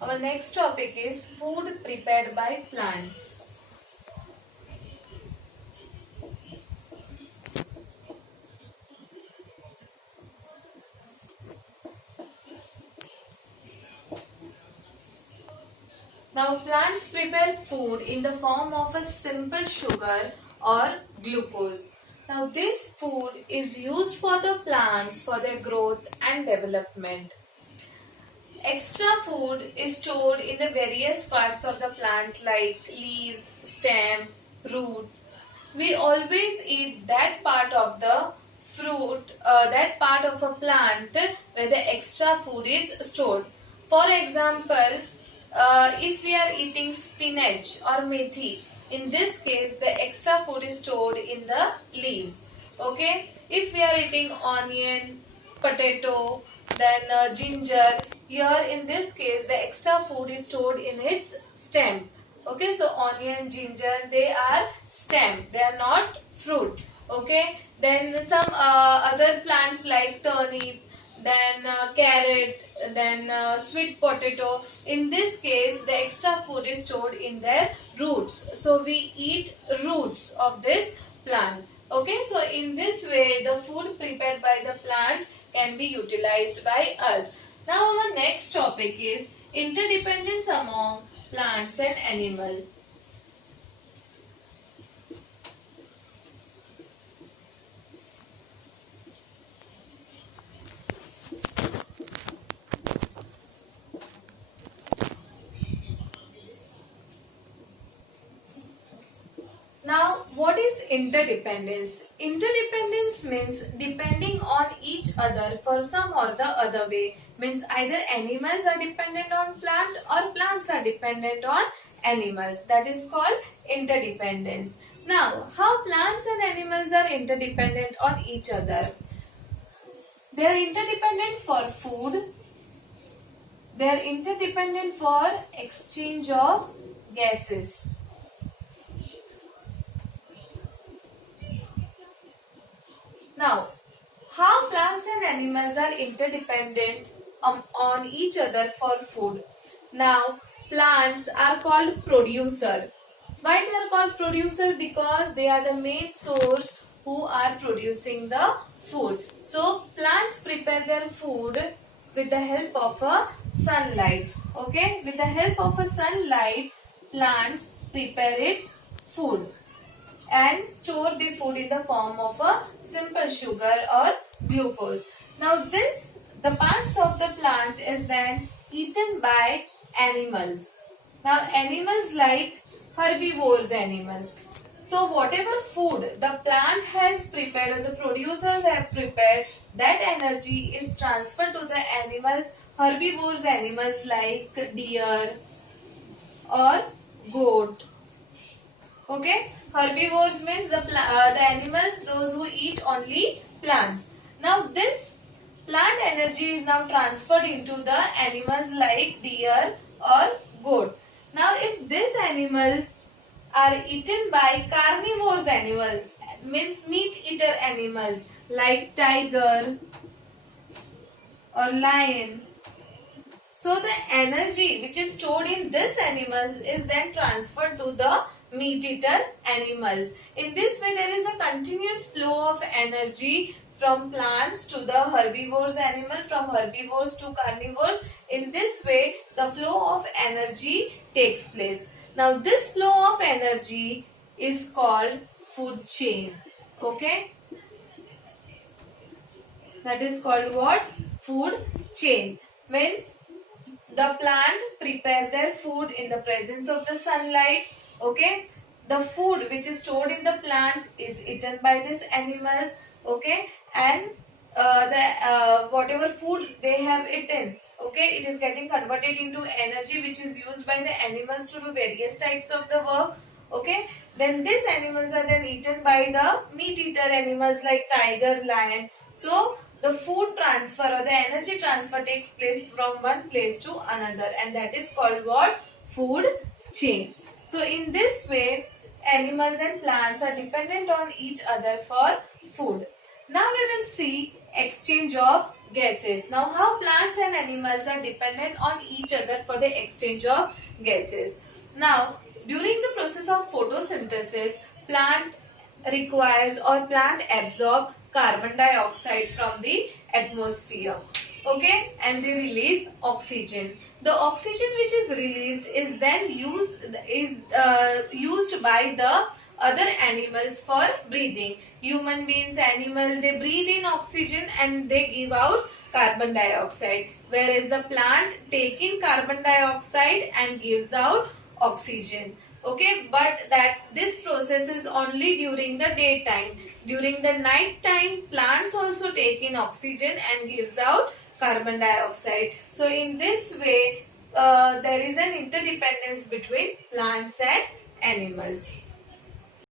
Our next topic is food prepared by plants. Now plants prepare food in the form of a simple sugar or glucose. Now this food is used for the plants for their growth and development. Extra food is stored in the various parts of the plant like leaves, stem, root. We always eat that part of the fruit, that part of a plant where the extra food is stored. For example, if we are eating spinach or methi, in this case the extra food is stored in the leaves. Okay, if we are eating onion, potato, then ginger, here in this case the extra food is stored in its stem. Okay, so onion, ginger, they are stem, they are not fruit. Okay, then some other plants like turnip, then carrot, then sweet potato. In this case the extra food is stored in their roots, so we eat roots of this plant. Okay, so in this way the food prepared by the plant can be utilized by us. Now our next topic is interdependence among plants and animal. Now, what is interdependence? Interdependence means depending on each other for some or the other way. Means either animals are dependent on plant or plants are dependent on animals. That is called interdependence. Now, how plants and animals are interdependent on each other? They are interdependent for food. They are interdependent for exchange of gases. Now, how plants and animals are interdependent on each other for food. Now, plants are called producer. Why they are called producer? Because they are the main source who are producing the food. So, plants prepare their food with the help of a sunlight. Okay, with the help of a sunlight, plant prepare its food and store the food in the form of a simple sugar or glucose. Now the parts of the plant is then eaten by animals. Now animals like herbivores animal. So whatever food the plant has prepared or the producers have prepared, that energy is transferred to the animals, herbivores animals like deer or goat. Okay, herbivores means the animals those who eat only plants. Now this plant energy is now transferred into the animals like deer or goat. Now if these animals are eaten by carnivores animal, means meat eater animals like tiger or lion. So the energy which is stored in these animals is then transferred to the meat eater animals. In this way there is a continuous flow of energy from plants to the herbivores animal, from herbivores to carnivores. In this way the flow of energy takes place. Now this flow of energy is called food chain. Okay, that is called what? Food chain. Means the plant prepare their food in the presence of the sunlight. Okay, the food which is stored in the plant is eaten by these animals. Okay, and whatever food they have eaten, okay, it is getting converted into energy which is used by the animals to do various types of the work. Okay, then these animals are then eaten by the meat eater animals like tiger, lion. So the food transfer or the energy transfer takes place from one place to another, and that is called what? Food chain. So in this way animals and plants are dependent on each other for food. Now we will see exchange of gases. Now, how plants and animals are dependent on each other for the exchange of gases. Now, during the process of photosynthesis, plant requires or plant absorb carbon dioxide from the atmosphere. Okay, and they release oxygen. The oxygen which is released is then used by the other animals for breathing. Human beings, animal, they breathe in oxygen and they give out carbon dioxide, whereas the plant take in carbon dioxide and gives out oxygen. Okay, but that this process is only during the daytime. During the night time, plants also take in oxygen and gives out carbon dioxide. So in this way, there is an interdependence between plants and animals.